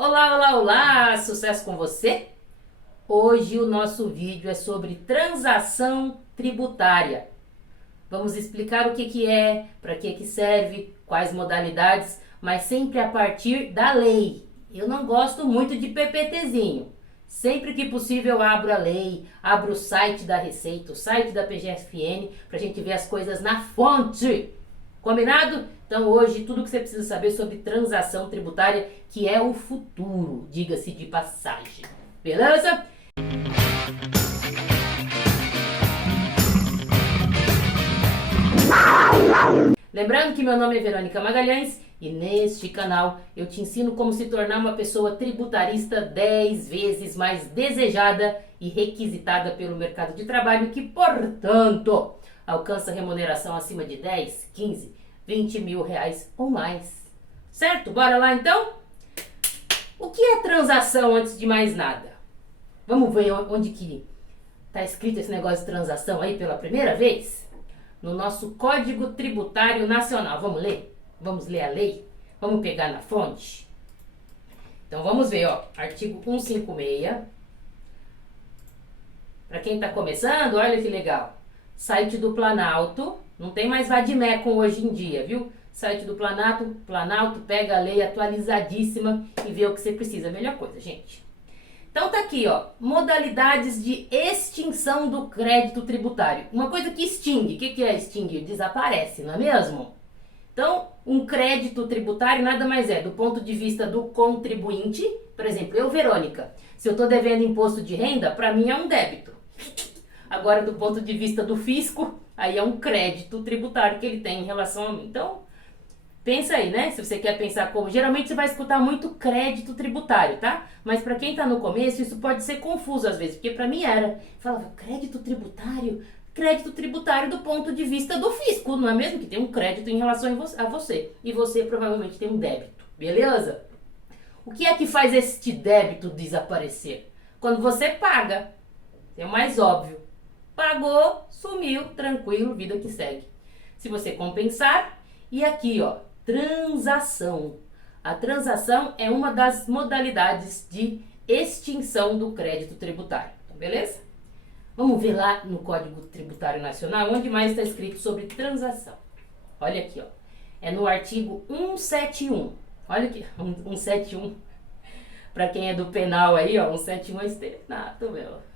Olá, olá, olá! Sucesso com você? Hoje o nosso vídeo é sobre transação tributária. Vamos explicar o que é, para que serve, quais modalidades, mas sempre a partir da lei. Eu não gosto muito de PPTzinho. Sempre que possível eu abro a lei, abro o site da Receita, o site da PGFN, para a gente ver as coisas na fonte. Combinado? Então hoje tudo que você precisa saber sobre transação tributária, que é o futuro, diga-se de passagem. Beleza? Lembrando que meu nome é Verônica Magalhães e neste canal eu te ensino como se tornar uma pessoa tributarista 10 vezes mais desejada e requisitada pelo mercado de trabalho que, portanto, alcança remuneração acima de 10, 15, 20 mil reais ou mais. Certo? Bora lá então? O que é transação antes de mais nada? Vamos ver onde que está escrito esse negócio de transação aí pela primeira vez? No nosso Código Tributário Nacional. Vamos ler? Vamos ler a lei? Vamos pegar na fonte? Então vamos ver, ó, artigo 156. Para quem está começando, olha que legal. Site do Planalto, não tem mais vademecum hoje em dia, viu? Site do Planalto pega a lei atualizadíssima e vê o que você precisa. Melhor coisa, gente. Então tá aqui, ó, modalidades de extinção do crédito tributário. Uma coisa que extingue, o que é extinguir? Desaparece, não é mesmo? Então, um crédito tributário nada mais é, do ponto de vista do contribuinte, por exemplo, eu, Verônica, se eu estou devendo imposto de renda, para mim é um débito. Agora, do ponto de vista do fisco, aí é um crédito tributário que ele tem em relação a mim. Então, pensa aí, né? Se você quer pensar como... Geralmente você vai escutar muito crédito tributário, tá? Mas para quem tá no começo, isso pode ser confuso às vezes, porque para mim era... Falava, crédito tributário? Crédito tributário do ponto de vista do fisco, não é mesmo? Que tem um crédito em relação a você. E você provavelmente tem um débito, beleza? O que é que faz este débito desaparecer? Quando você paga. É o mais óbvio. Pagou, sumiu, tranquilo, vida que segue. Se você compensar, e aqui, ó, transação. A transação é uma das modalidades de extinção do crédito tributário, beleza? Vamos ver lá no Código Tributário Nacional, onde mais está escrito sobre transação. Olha aqui, ó. É no artigo 171. Olha aqui, 171. Para quem é do penal aí, ó, 171 é estelionato, meu.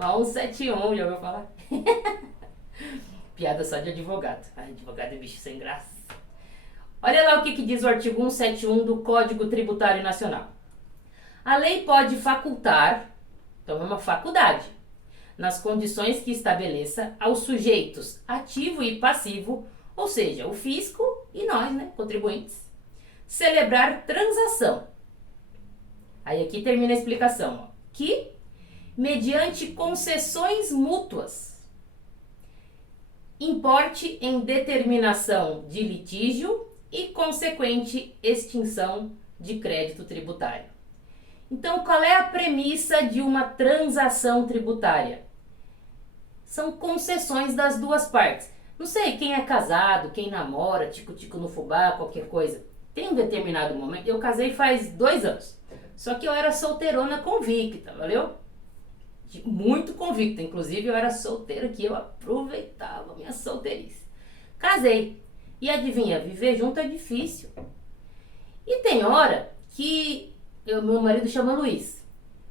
171, já ouviu falar? Piada só de advogado. Ai, advogado é bicho sem graça. Olha lá o que diz o artigo 171 do Código Tributário Nacional. A lei pode facultar, então é uma faculdade, nas condições que estabeleça aos sujeitos ativo e passivo, ou seja, o fisco e nós, né, contribuintes, celebrar transação. Aí aqui termina a explicação, ó, que mediante concessões mútuas, importe em determinação de litígio e consequente extinção de crédito tributário. Então, qual é a premissa de uma transação tributária? São concessões das duas partes. Não sei, quem é casado, quem namora, tico-tico no fubá, qualquer coisa. Tem um determinado momento, eu casei faz 2 anos, só que eu era solteirona convicta, valeu? Muito convicta, inclusive eu era solteira que eu aproveitava minha solteirice. Casei. E adivinha, viver junto é difícil. E tem hora que meu marido chama Luiz.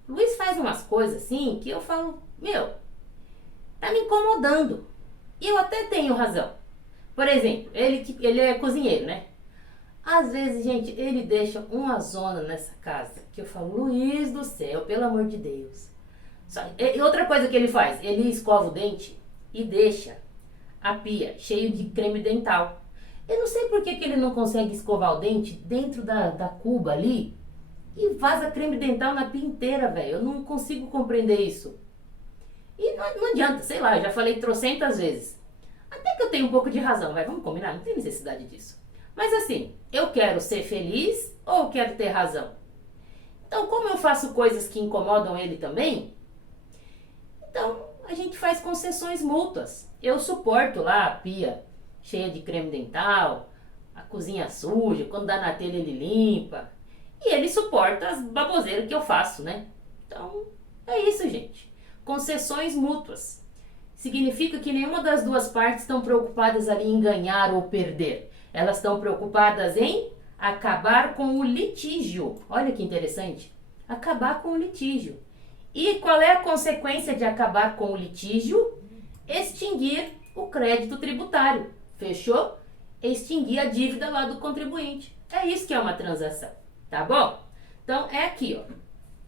Luiz faz umas coisas assim que eu falo, meu, tá me incomodando. E eu até tenho razão. Por exemplo, ele é cozinheiro, né? Às vezes, gente, ele deixa uma zona nessa casa que eu falo, Luiz do céu, pelo amor de Deus. E outra coisa que ele faz, ele escova o dente e deixa a pia cheia de creme dental. Eu não sei por que ele não consegue escovar o dente dentro da cuba ali e vaza creme dental na pia inteira, velho. Eu não consigo compreender isso. E não adianta, sei lá, eu já falei trocentas vezes. Até que eu tenho um pouco de razão, vai, vamos combinar, não tem necessidade disso. Mas assim, eu quero ser feliz ou eu quero ter razão? Então, como eu faço coisas que incomodam ele também, então a gente faz concessões mútuas. Eu suporto lá a pia cheia de creme dental, a cozinha suja, quando dá na telha ele limpa. e ele suporta as baboseiras que eu faço, né? Então, é isso, gente. Concessões mútuas. Significa que nenhuma das duas partes estão preocupadas ali em ganhar ou perder. Elas estão preocupadas em acabar com o litígio. Olha que interessante. Acabar com o litígio. E qual é a consequência de acabar com o litígio? Extinguir o crédito tributário. Fechou? Extinguir a dívida lá do contribuinte. É isso que é uma transação. Tá bom? Então, é aqui, ó,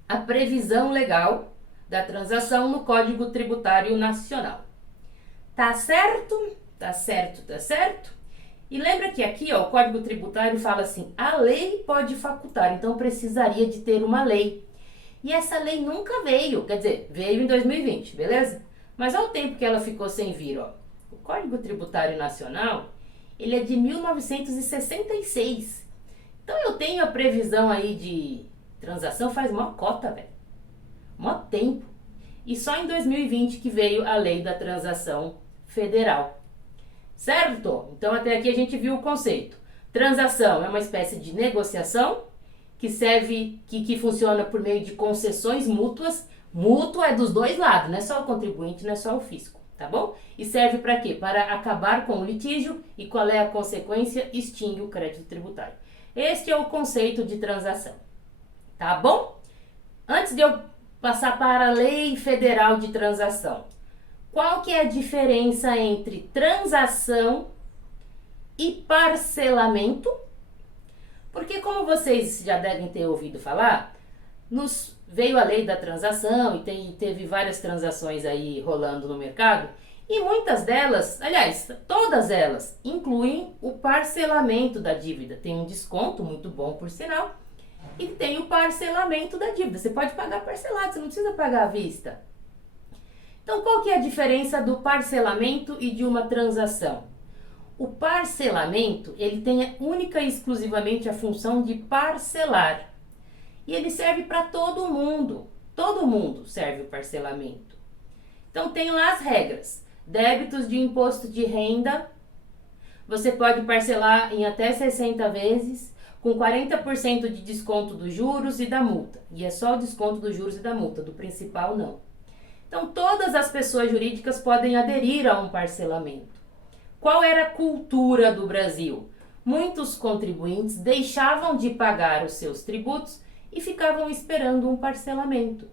a previsão legal da transação no Código Tributário Nacional. Tá certo? Tá certo, tá certo? E lembra que aqui, ó, o Código Tributário fala assim, a lei pode facultar, então precisaria de ter uma lei. E essa lei nunca veio, quer dizer, veio em 2020, beleza? Mas olha o tempo que ela ficou sem vir, ó. O Código Tributário Nacional, ele é de 1966. Então eu tenho a previsão aí de transação faz mó cota, velho. Mó tempo. E só em 2020 que veio a lei da transação federal. Certo? Então até aqui a gente viu o conceito. Transação é uma espécie de negociação que serve, que funciona por meio de concessões mútuas. Mútuo é dos dois lados, não é só o contribuinte, não é só o fisco, tá bom? E serve para quê? Para acabar com o litígio. E qual é a consequência? Extingue o crédito tributário. Este é o conceito de transação, tá bom? Antes de eu passar para a Lei Federal de Transação, qual que é a diferença entre transação e parcelamento? Porque como vocês já devem ter ouvido falar, veio a lei da transação e teve várias transações aí rolando no mercado, e muitas delas, aliás, todas elas, incluem o parcelamento da dívida. Tem um desconto muito bom, por sinal, e tem o parcelamento da dívida. Você pode pagar parcelado, você não precisa pagar à vista. Então, qual que é a diferença do parcelamento e de uma transação? O parcelamento, ele tem única e exclusivamente a função de parcelar. E ele serve para todo mundo. Todo mundo serve o parcelamento. Então, tem lá as regras. Débitos de imposto de renda, você pode parcelar em até 60 vezes, com 40% de desconto dos juros e da multa. E é só o desconto dos juros e da multa, do principal não. Então, todas as pessoas jurídicas podem aderir a um parcelamento. Qual era a cultura do Brasil? Muitos contribuintes deixavam de pagar os seus tributos e ficavam esperando um parcelamento.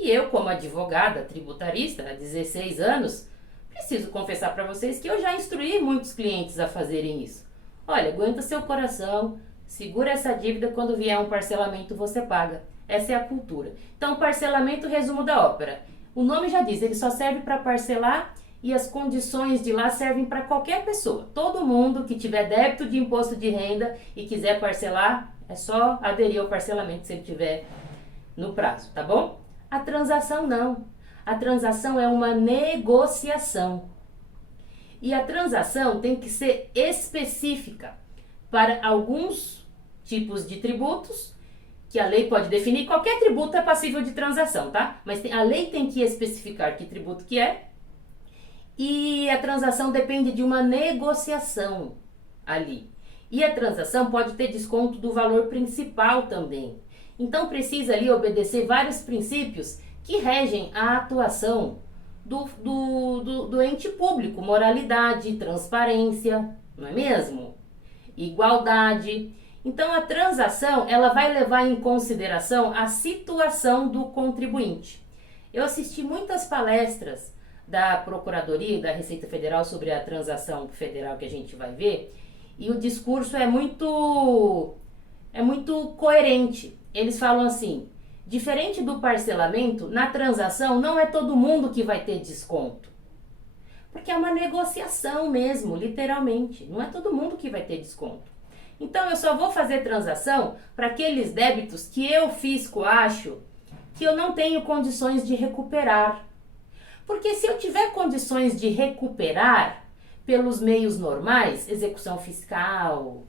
E eu, como advogada tributarista há 16 anos, preciso confessar para vocês que eu já instruí muitos clientes a fazerem isso. Olha, aguenta seu coração, segura essa dívida, quando vier um parcelamento você paga. Essa é a cultura. Então, parcelamento, resumo da ópera. O nome já diz, ele só serve para parcelar e as condições de lá servem para qualquer pessoa. Todo mundo que tiver débito de imposto de renda e quiser parcelar, é só aderir ao parcelamento se ele tiver no prazo, tá bom? A transação não. A transação é uma negociação. E a transação tem que ser específica para alguns tipos de tributos, que a lei pode definir. Qualquer tributo é passível de transação, tá? Mas a lei tem que especificar que tributo que é. E a transação depende de uma negociação ali. E a transação pode ter desconto do valor principal também. Então precisa ali obedecer vários princípios que regem a atuação do ente público. Moralidade, transparência, não é mesmo? Igualdade. Então a transação, ela vai levar em consideração a situação do contribuinte. Eu assisti muitas palestras da Procuradoria e da Receita Federal sobre a transação federal que a gente vai ver, e o discurso é muito coerente. Eles falam assim, diferente do parcelamento, na transação não é todo mundo que vai ter desconto. Porque é uma negociação mesmo, literalmente. Não é todo mundo que vai ter desconto. Então eu só vou fazer transação para aqueles débitos que eu, fisco, acho que eu não tenho condições de recuperar. Porque se eu tiver condições de recuperar pelos meios normais, execução fiscal,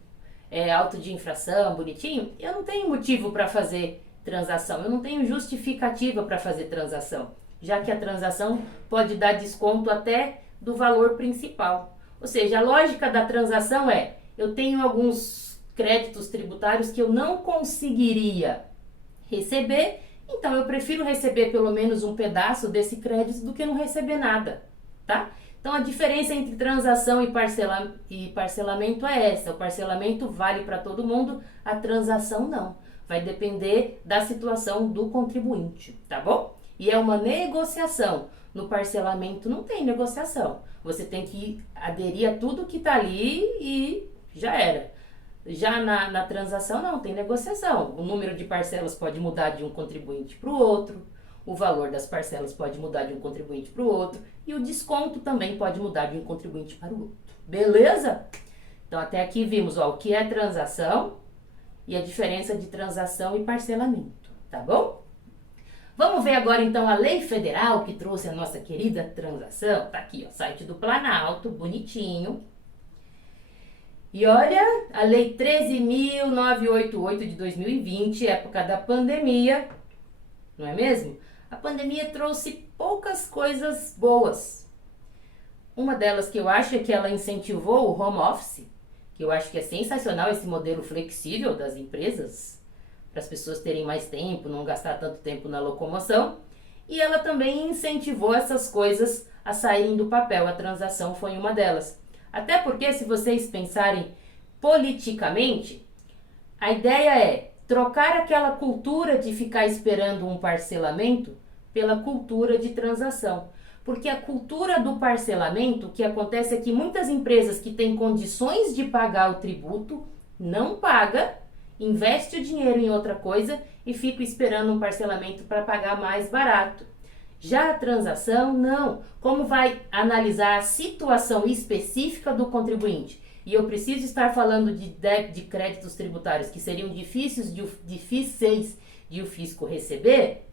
auto de infração, bonitinho, eu não tenho motivo para fazer transação, eu não tenho justificativa para fazer transação, já que a transação pode dar desconto até do valor principal. Ou seja, a lógica da transação é, eu tenho alguns créditos tributários que eu não conseguiria receber, então eu prefiro receber pelo menos um pedaço desse crédito do que não receber nada, tá? Então a diferença entre transação e parcelamento é essa. O parcelamento vale para todo mundo, a transação não. Vai depender da situação do contribuinte, tá bom? E é uma negociação. No parcelamento não tem negociação. Você tem que aderir a tudo que está ali e já era. Já na transação não, tem negociação. O número de parcelas pode mudar de um contribuinte para o outro. O valor das parcelas pode mudar de um contribuinte para o outro. E o desconto também pode mudar de um contribuinte para o outro. Beleza? Então até aqui vimos o que é transação e a diferença de transação e parcelamento, tá bom? Vamos ver agora então a lei federal que trouxe a nossa querida transação. Tá aqui, ó, site do Planalto, bonitinho. E olha, a lei 13.988 de 2020, época da pandemia, não é mesmo? A pandemia trouxe poucas coisas boas. Uma delas que eu acho é que ela incentivou o home office, que eu acho que é sensacional esse modelo flexível das empresas, para as pessoas terem mais tempo, não gastar tanto tempo na locomoção. E ela também incentivou essas coisas a saírem do papel, a transação foi uma delas. Até porque, se vocês pensarem politicamente, a ideia é trocar aquela cultura de ficar esperando um parcelamento pela cultura de transação. Porque a cultura do parcelamento, o que acontece é que muitas empresas que têm condições de pagar o tributo, não paga, investe o dinheiro em outra coisa e fica esperando um parcelamento para pagar mais barato. Já a transação, não. Como vai analisar a situação específica do contribuinte? E eu preciso estar falando de créditos tributários que seriam difíceis de o fisco receber.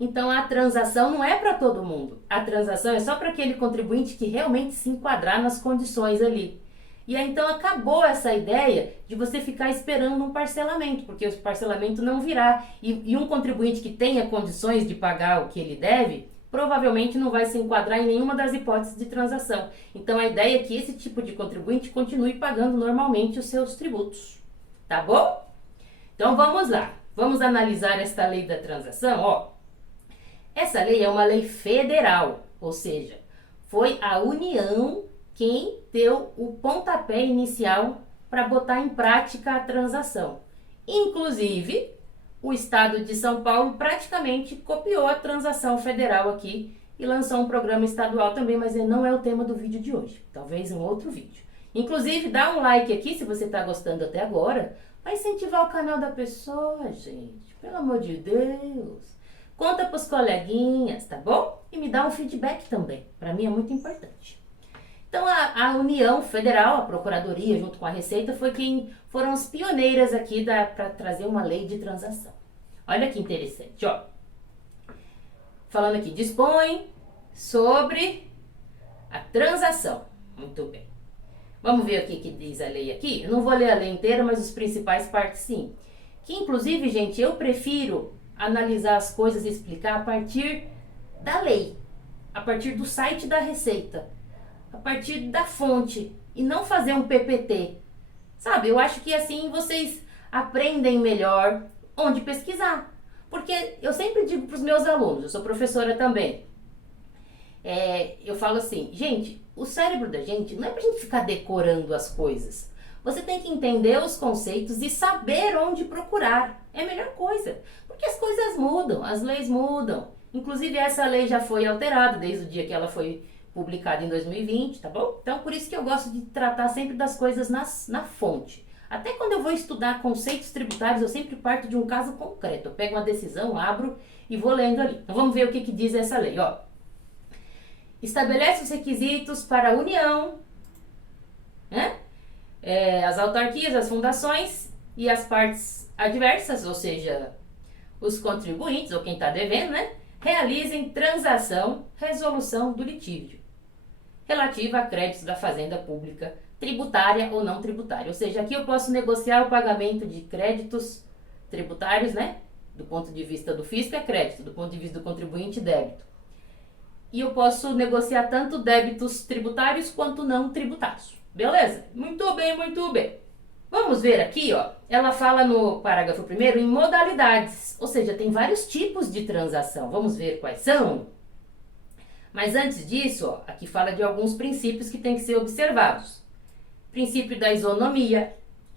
Então a transação não é para todo mundo. A transação é só para aquele contribuinte que realmente se enquadrar nas condições ali. E aí então acabou essa ideia de você ficar esperando um parcelamento, porque o parcelamento não virá. E um contribuinte que tenha condições de pagar o que ele deve, provavelmente não vai se enquadrar em nenhuma das hipóteses de transação. Então a ideia é que esse tipo de contribuinte continue pagando normalmente os seus tributos. Tá bom? Então vamos lá. Vamos analisar esta lei da transação, ó. Essa lei é uma lei federal, ou seja, foi a União quem deu o pontapé inicial para botar em prática a transação. Inclusive, o estado de São Paulo praticamente copiou a transação federal aqui e lançou um programa estadual também, mas não é o tema do vídeo de hoje, talvez um outro vídeo. Inclusive, dá um like aqui se você está gostando até agora, para incentivar o canal da pessoa, gente, pelo amor de Deus. Conta para os coleguinhas, tá bom? E me dá um feedback também, para mim é muito importante. Então a União Federal, a Procuradoria junto com a Receita foram as pioneiras aqui para trazer uma lei de transação. Olha que interessante, ó. Falando aqui, dispõe sobre a transação. Muito bem. Vamos ver o que diz a lei aqui? Eu não vou ler a lei inteira, mas os principais partes sim. Que inclusive, gente, eu prefiro analisar as coisas e explicar a partir da lei, a partir do site da Receita, a partir da fonte e não fazer um PPT. Sabe, eu acho que assim vocês aprendem melhor onde pesquisar. Porque eu sempre digo para os meus alunos, eu sou professora também, eu falo assim, gente, o cérebro da gente não é pra gente ficar decorando as coisas. Você tem que entender os conceitos e saber onde procurar. É a melhor coisa. Porque as coisas mudam, as leis mudam. Inclusive essa lei já foi alterada desde o dia que ela foi publicada em 2020, tá bom? Então por isso que eu gosto de tratar sempre das coisas na fonte. Até quando eu vou estudar conceitos tributários, eu sempre parto de um caso concreto. Eu pego uma decisão, abro e vou lendo ali. Então vamos ver o que diz essa lei, ó. Estabelece os requisitos para a União, né? As autarquias, as fundações e as partes adversas, ou seja, os contribuintes ou quem está devendo, né? Realizem transação, resolução do litígio relativa a créditos da fazenda pública, tributária ou não tributária. Ou seja, aqui eu posso negociar o pagamento de créditos tributários, né? Do ponto de vista do fisco é crédito, do ponto de vista do contribuinte débito. E eu posso negociar tanto débitos tributários quanto não tributários. Beleza? Muito bem, muito bem. Vamos ver aqui, ó. Ela fala no parágrafo primeiro em modalidades, ou seja, tem vários tipos de transação. Vamos ver quais são? Mas antes disso, ó, aqui fala de alguns princípios que têm que ser observados. Princípio da isonomia,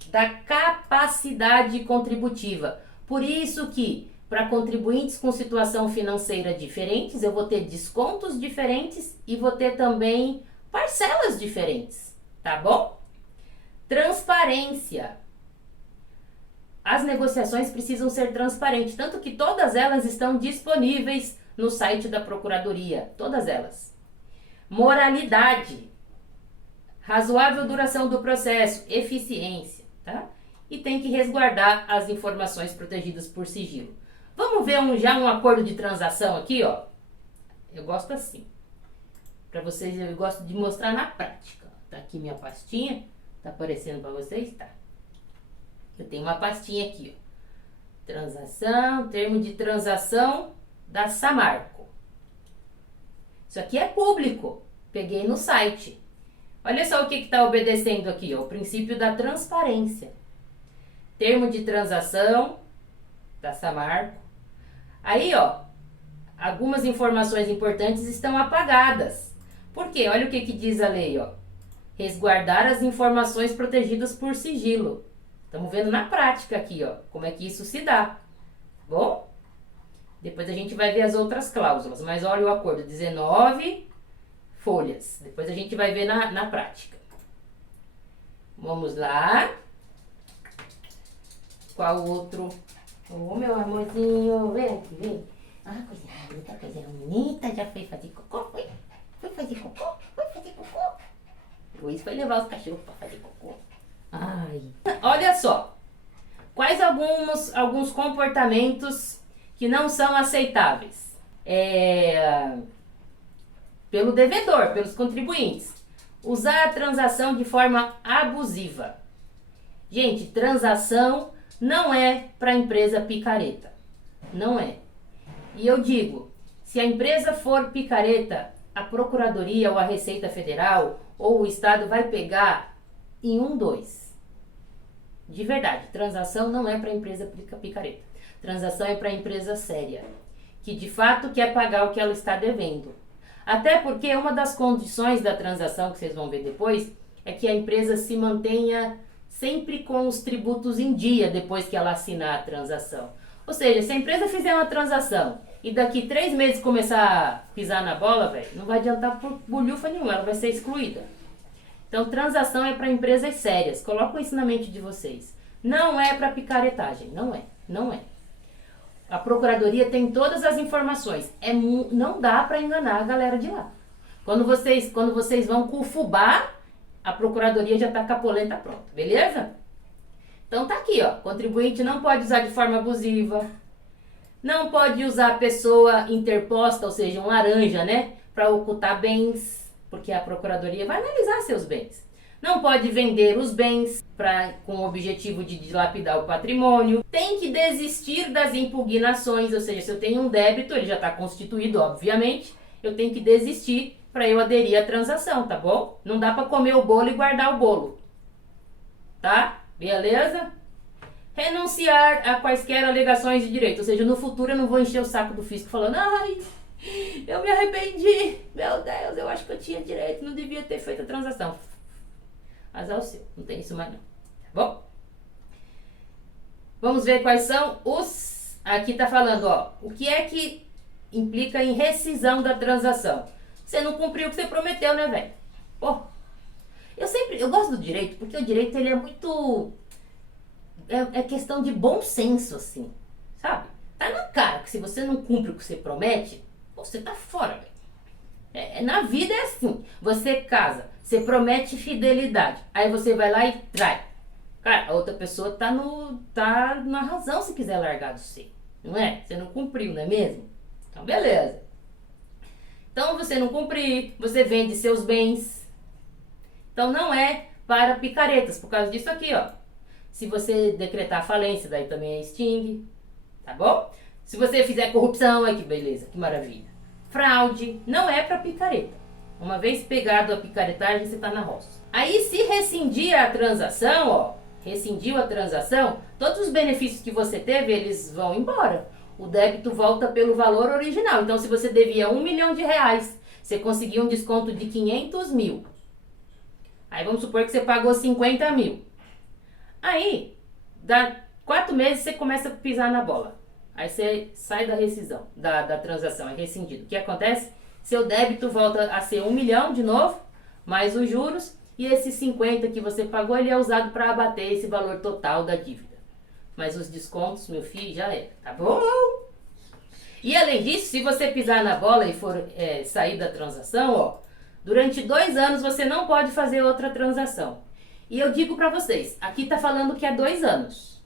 da capacidade contributiva. Por isso que, para contribuintes com situação financeira diferentes, eu vou ter descontos diferentes e vou ter também parcelas diferentes, tá bom? Transparência. As negociações precisam ser transparentes, tanto que todas elas estão disponíveis no site da Procuradoria, todas elas. Moralidade. Razoável duração do processo, eficiência, tá? E tem que resguardar as informações protegidas por sigilo. Vamos ver já um acordo de transação aqui, ó. Eu gosto assim. Para vocês, eu gosto de mostrar na prática. Tá aqui minha pastinha. Tá aparecendo para vocês? Tá. Eu tenho uma pastinha aqui, ó. Transação, termo de transação da Samarco. Isso aqui é público. Peguei no site. Olha só o que está obedecendo aqui, ó. O princípio da transparência. Termo de transação da Samarco. Aí, ó, algumas informações importantes estão apagadas. Por quê? Olha o que diz a lei, ó. Resguardar as informações protegidas por sigilo. Estamos vendo na prática aqui, ó, como é que isso se dá. Tá bom? Depois a gente vai ver as outras cláusulas, mas olha o acordo, 19 folhas. Depois a gente vai ver na prática. Vamos lá. Qual outro? Ô, meu amorzinho, vem aqui, vem. Ah, coisa bonita, já foi fazer cocô, foi? Foi fazer cocô? Foi fazer cocô? Depois foi levar os cachorros para fazer cocô. Ai. Olha só. Quais alguns comportamentos que não são aceitáveis? Pelo devedor, pelos contribuintes. Usar a transação de forma abusiva. Gente, transação não é para empresa picareta. Não é. E eu digo, se a empresa for picareta, a Procuradoria ou a Receita Federal ou o Estado vai pegar em 2. De verdade, transação não é para empresa picareta. Transação é para empresa séria, que de fato quer pagar o que ela está devendo. Até porque uma das condições da transação, que vocês vão ver depois, é que a empresa se mantenha sempre com os tributos em dia depois que ela assinar a transação. Ou seja, se a empresa fizer uma transação e daqui 3 meses começar a pisar na bola, velho, não vai adiantar por bolhufa nenhuma, ela vai ser excluída. Então, transação é para empresas sérias. Coloquem isso na mente de vocês. Não é para picaretagem, não é, não é. A Procuradoria tem todas as informações. Não dá para enganar a galera de lá. Quando vocês vão com o fubá, a Procuradoria já está com a polenta pronta, beleza? Então tá aqui, ó. Contribuinte não pode usar de forma abusiva. Não pode usar pessoa interposta, ou seja, um laranja, né? Para ocultar bens, porque a Procuradoria vai analisar seus bens. Não pode vender os bens com o objetivo de dilapidar o patrimônio. Tem que desistir das impugnações, ou seja, se eu tenho um débito, ele já está constituído, obviamente, eu tenho que desistir para eu aderir à transação, tá bom? Não dá para comer o bolo e guardar o bolo, tá? Beleza? Renunciar a quaisquer alegações de direito, ou seja, no futuro eu não vou encher o saco do fisco falando, ai, eu me arrependi, meu Deus, eu acho que eu tinha direito, não devia ter feito a transação. Azar o seu, não tem isso mais não, tá bom? Vamos ver quais são os... Aqui tá falando, ó, o que é que implica em rescisão da transação? Você não cumpriu o que você prometeu, né, velho? Pô, eu gosto do direito, porque o direito, ele é muito... É questão de bom senso, assim, sabe? Tá na cara que se você não cumpre o que você promete, você tá fora, velho. Na vida é assim, você casa, você promete fidelidade, aí você vai lá e trai. Cara, a outra pessoa tá na razão se quiser largar do você, não é? Você não cumpriu, não é mesmo? Então, beleza. Então, você não cumprir, você vende seus bens. Então, não é para picaretas, por causa disso aqui, ó. Se você decretar falência, daí também extingue, tá bom? Se você fizer corrupção, aí que beleza, que maravilha. Fraude, não é para picareta. Uma vez pegado a picaretagem, você tá na roça. Aí, se rescindir a transação, ó, rescindiu a transação, todos os benefícios que você teve, eles vão embora. O débito volta pelo valor original. Então, se você devia R$1 milhão, você conseguiu um desconto de 500 mil. Aí vamos supor que você pagou 50 mil. Aí, dá 4 meses, você começa a pisar na bola. Aí você sai da rescisão, da transação, é rescindido. O que acontece? Seu débito volta a ser 1 milhão de novo, mais os juros, e esses 50 que você pagou, ele é usado para abater esse valor total da dívida. Mas os descontos, meu filho, já é, tá bom? E além disso, se você pisar na bola e for sair da transação, ó, durante 2 anos você não pode fazer outra transação. E eu digo para vocês, aqui tá falando que é 2 anos.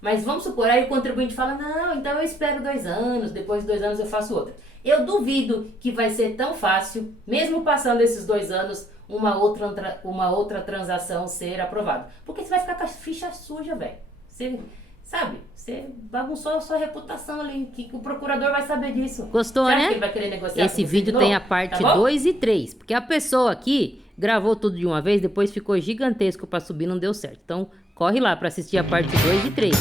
Mas vamos supor, aí o contribuinte fala, não, então eu espero 2 anos, depois de 2 anos eu faço outra. Eu duvido que vai ser tão fácil, mesmo passando esses 2 anos, uma outra transação ser aprovada. Porque você vai ficar com a ficha suja, velho. Você, sabe, você bagunçou a sua reputação ali, que o procurador vai saber disso. Gostou, Você acha né? que ele vai querer negociar Esse com você vídeo de tem novo? a parte Tá bom? 2 e 3, porque a pessoa aqui gravou tudo de uma vez, depois ficou gigantesco pra subir, não deu certo. Então, corre lá pra assistir a parte 2 e 3.